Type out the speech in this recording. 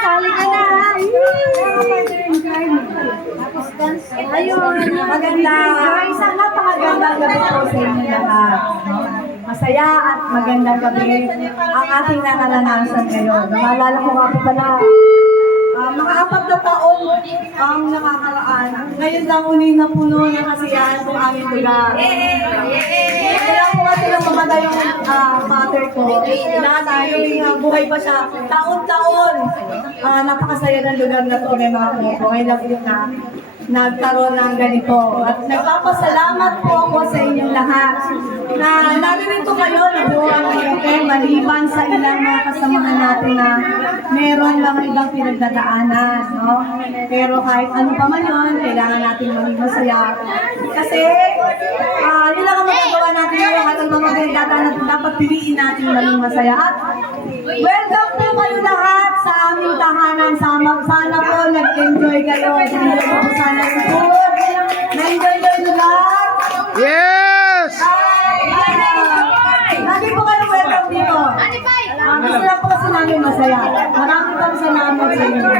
sali ka na. Ayun, maganda. Isang napakagandang gabi po sa inyo lahat. Masaya at magandang gabi ang ating naranasan ngayon. Naalala ko nga po pala, mga 4 na taon ang nakakaraan. Ngayon lang uli na puno ng kasiyahan ng aming lugar. Kaya po kasi nang mamatay yung mother ko, tayo buhay pa siya. Taon-taon, napakasaya ng lugar na to may mga po. Ngayon lang ulit na nagkaroon ng ganito. At nagpapasalamat po ako sa inyong lahat na naririto kayo, nabuhay kayo, maliban sa ilang mga kasamahan natin na meron mga ibang pinagdadaanan. No? Pero kahit ano pa man yun, kailangan natin maging masaya. Kasi yun lang ang magagawa natin ngayon. At ang mga pinagdadaanan natin, dapat piliin natin maging masaya. At welcome po kayo lahat sa aming tahanan. Sana po nag-enjoy kayo. Enjoy po sana sa food. Na-enjoy nyo lahat. Yes! Lagi po kayo welcome dito. Gusto lang po kasi namin masaya. Maraming pang salamat sa inyo.